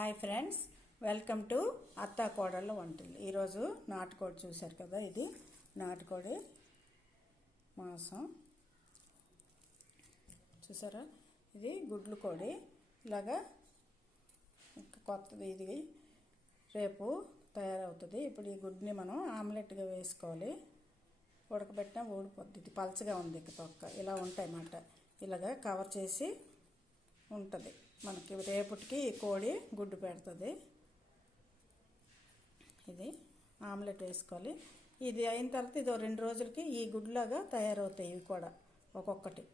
Hi friends welcome to అత్తా కోడళ్ళ వంటలు. ఈరోజు నాటుకోడి చూశారు కదా ఇది? నాటుకోడి మాంసం. చూసారా? ఇది గుడ్లు కోడి. ఇలాగా ఇంకా కొత్తది ఇది. రేపు తయారవుతుంది. ఇప్పుడు ఈ గుడ్ని మనం ఆమ్లెట్గా వేసుకోవాలి. ఉడకబెట్టినా ఊడిపోద్ది. ఇది పలచగా ఉంది ఇక తొక్క ఇలా ఉంటాయి అన్నమాట ఇలాగా కవర్ చేసి ఉంటుంది. మనకి రేపటికి కోడి గుడ్డు పెడుతుంది. ఇది ఆమ్లెట్ వేసుకోవాలి. ఇది అయిన తర్వాత ఇది రెండు రోజులకి ఈ గుడ్లాగా తయారవుతాయి ఇవి కూడా ఒక్కొక్కటి.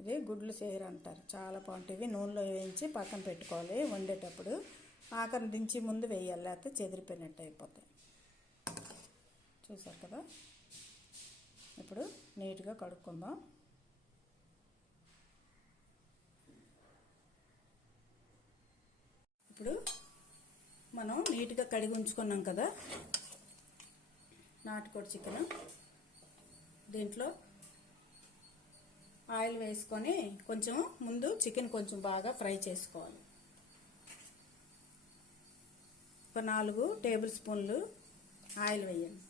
ఇది గుడ్లు చేయరు అంటారు. చాలా బాగుంటాయి. నూనెలో వేయించి పక్కన పెట్టుకోవాలి వండేటప్పుడు. ఆఖరి దించి ముందు వేయాలి లేకపోతే చెదిరిపోయినట్టు అయిపోతాయి. చూసారు కదా? ఇప్పుడు నీట్గా కడుక్కుందాం. ఇప్పుడు మనం నీట్గా కడిగి ఉంచుకున్నాం కదా? నాటుకోడి చికెన్. దీంట్లో ఆయిల్ వేసుకొని కొంచెం ముందు చికెన్ కొంచెం బాగా ఫ్రై చేసుకోవాలి. ఒక నాలుగు టేబుల్ స్పూన్లు ఆయిల్ వేయండి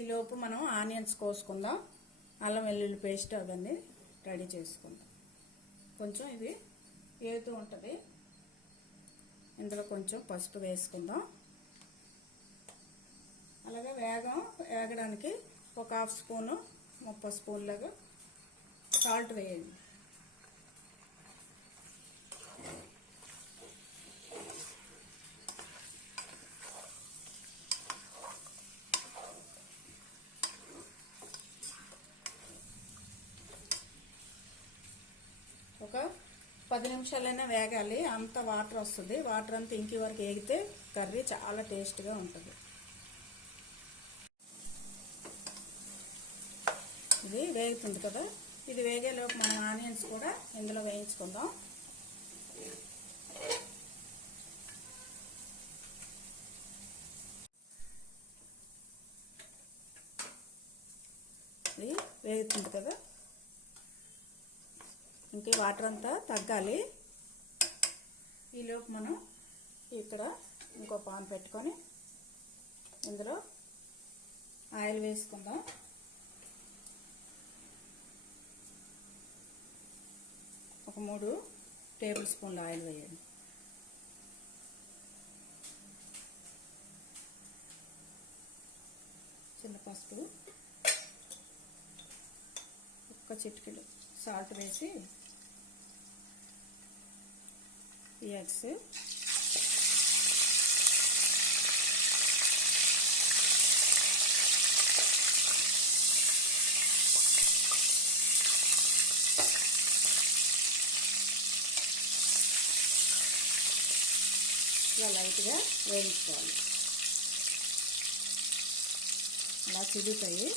ఈలోపు మనం ఆనియన్స్ కోసుకుందాం. అల్లం వెల్లుల్లి పేస్ట్ అవన్నీ రెడీ చేసుకుందాం కొంచెం ఇది ఏదో ఉంటుంది. ఇందులో కొంచెం పసుపు వేసుకుందాం. అలాగే వేగం వేగడానికి ఒక హాఫ్ స్పూను ముప్పై స్పూన్లాగా సాల్ట్ వేయండి ఒక పది నిమిషాలైనా వేగాలి అంత వాటర్ వస్తుంది. వాటర్ అంతా ఇంకి వరకు వేగితే కర్రీ చాలా టేస్ట్గా ఉంటుంది. ఇది వేగుతుంది కదా. ఇది వేగేలోపు మనం ఆనియన్స్ కూడా ఇందులో వేయించుకుందాం. ఇది వేగుతుంది కదా. ఇంకే వాటర్ అంతా తగ్గాలి. ఈలోపు మనం ఇక్కడ ఇంకో పాన్ పెట్టుకొని ఇందులో ఆయిల్ వేసుకుందాం. ఒక మూడు టేబుల్ స్పూన్ల ఆయిల్ వేయండి చిన్న పసుపు ఒక్క చిటికెడు సాల్ట్ వేసి ఈ ఎగ్స్ ఇలా లైట్గా వేయించుకోవాలి అలా చిదుతాయి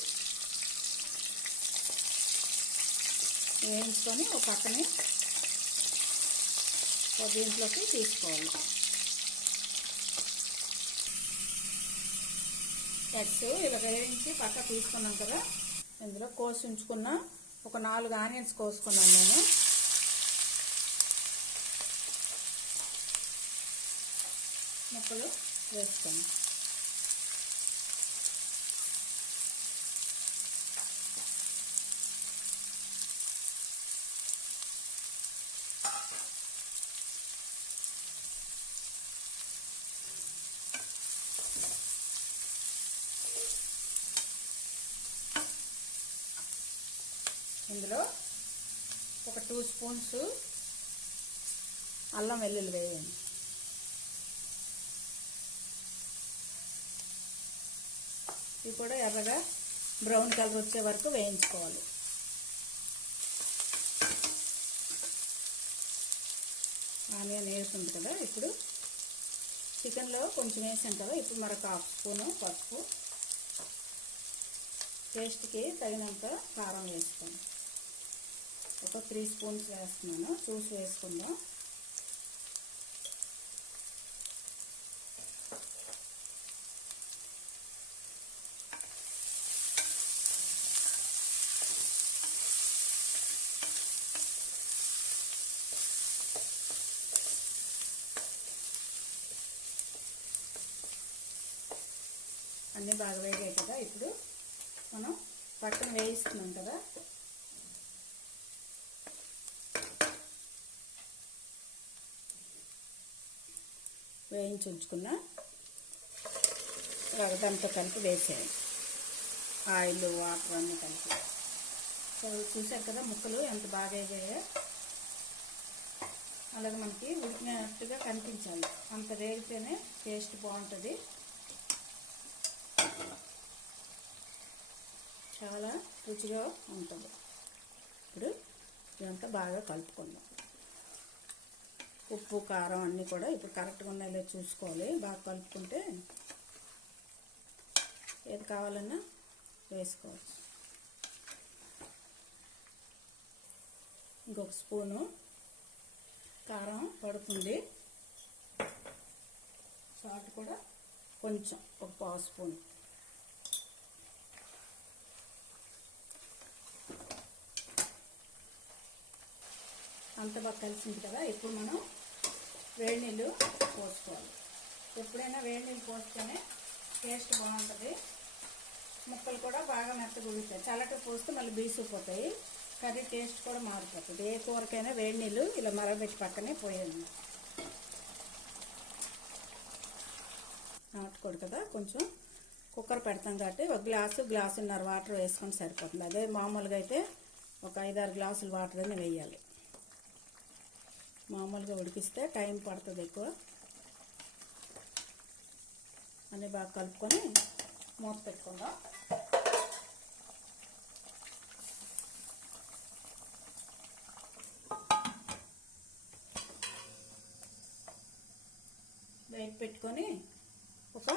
వేయించుకొని ఒక పక్కనే ఒక దీంట్లోకి తీసుకోవాలి. ఎగ్స్ ఇలా వేయించి పక్క తీసుకున్నాం కదా ఇందులో కోసి ఉంచుకున్న ఒక నాలుగు ఆనియన్స్ కోసుకున్నాను నేను. ముక్కలు వేసుకోండి ఇందులో ఒక టూ స్పూన్స్ అల్లం వెల్లుల్లి వేయండి. ఇవి కూడా ఎర్రగా బ్రౌన్ కలర్ వచ్చే వరకు వేయించుకోవాలి. ఆనియన్ వేస్తుంది కదా ఇప్పుడు చికెన్లో కొంచెం వేసాం కదా ఇప్పుడు మరొక హాఫ్ స్పూను పసుపు. టేస్ట్కి తగినంత కారం వేసుకోండి. ఒక త్రీ స్పూన్స్ వేస్తున్నాను. చూసి వేసుకుందాం. అన్నీ బాగా వేగాయి కదా. ఇప్పుడు మనం పక్కన వేయిస్తున్నాం కదా. వేయించి ఉంచుకున్న రగదంతా కలిపి వేసేయాలి. ఆయిల్ వాటర్ అన్నీ కలిపి. సో చూసారు కదా ముక్కలు ఎంత బాగా వేగాయో? అలాగే మనకి ఉడికినట్టుగా కనిపించాలి. అంత వేగితేనే టేస్ట్ బాగుంటుంది. చాలా రుచిగా ఉంటుంది. ఇప్పుడు ఇదంతా బాగా కలుపుకుందాం. ఉప్పు కారం అన్నీ కూడా ఇప్పుడు కరెక్ట్గా ఉన్నాయో చూసుకోవాలి. బాగా కలుపుకుంటే ఏది కావాలన్నా వేసుకోవచ్చు. ఇంకొక స్పూను కారం పడుతుంది. సాల్ట్ కూడా కొంచెం ఒక పావు స్పూన్. అంత బాగా కలిసింది కదా? ఇప్పుడు మనం వేడి నీళ్ళు పోసుకోవాలి. ఎప్పుడైనా వేడి నీళ్ళు పోస్తేనే టేస్ట్ బాగుంటుంది. ముక్కలు కూడా బాగా మెత్తగా చల్లటి పోస్తే మళ్ళీ బీసిపోతాయి కర్రీ టేస్ట్ కూడా మారిపోతుంది. ఏ కూరకైనా వేడి నీళ్ళు ఇలా మరగబెట్టి పక్కనే పోయాలి నాటుకోడు కదా కొంచెం కుక్కర్ పెడతాం కాబట్టి ఒక గ్లాసు గ్లాసున్నర వాటర్ వేసుకొని సరిపోతుంది. అదే మామూలుగా అయితే ఒక ఐదారు గ్లాసులు వాటర్ అని వేయాలి. మామూలుగా ఉడికిస్తే టైం పడుతుంది ఎక్కువ. అన్నీ బాగా కలుపుకొని మూత పెట్టుకుందాం. వెయిట్ పెట్టుకొని ఒక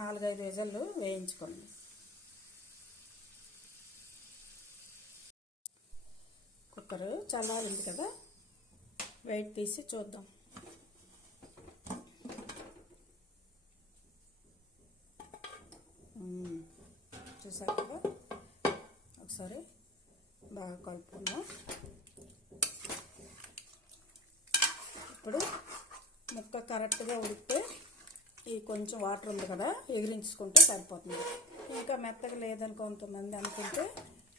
నాలుగైదు విజల్లు వేయించుకోండి. కుక్కరు చల్లారింది కదా? వెయిట్ తీసి చూద్దాం. చూసారు కదా? ఒకసారి బాగా కలుపుకుందాం. ఇప్పుడు ముక్క కరెక్ట్గా ఉడికితే ఈ కొంచెం వాటర్ ఉంది కదా ఎగిరించుకుంటే సరిపోతుంది. ఇంకా మెత్తగా లేదని కొంతమంది అనుకుంటే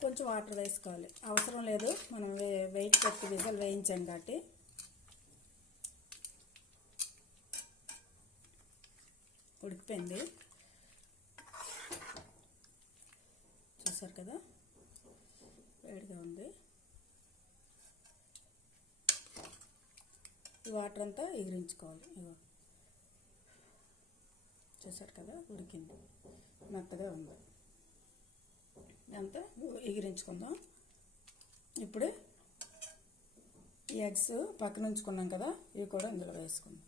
కొంచెం వాటర్ వేసుకోవాలి. అవసరం లేదు. మనం వే వెయిట్ పెట్టి విజల్ వేయించాం కాబట్టి. ఉడికిపోయింది. చూసారు కదా? వేడిగా ఉంది. ఈ వాటర్ అంతా ఎగిరించుకోవాలి. ఇగో. చూసారు కదా? ఉడికింది. మెత్తగా ఉంది. అంతా ఎగిరించుకుందాం. ఇప్పుడు ఈ ఎగ్స్ పక్కన ఉంచుకున్నాం కదా ఇవి కూడా ఇందులో వేసుకుందాం.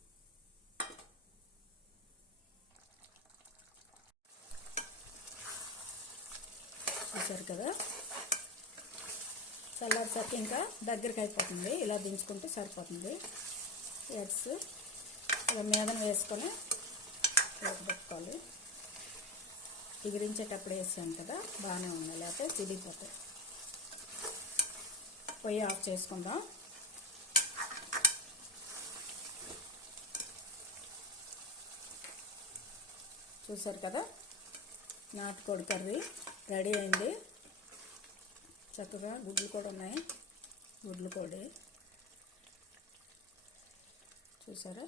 చూసారు కదా? చల్లారిసాక ఇంకా దగ్గరికి అయిపోతుంది. ఇలా దించుకుంటే సరిపోతుంది. ఎగ్స్ ఇలా మీదన వేసుకొని పెట్టుకోవాలి. ఎగిరించేటప్పుడు వేసాం కదా బాగానే ఉన్నాయి లేకపోతే తిరిగిపోతాయి పొయ్యి ఆఫ్ చేసుకుందాం. చూసారు కదా నాటుకోడి కర్రీ రెడీ అయింది. చక్కగా గుడ్లు కూడా ఉన్నాయి. గుడ్లు కోడి. చూసారా?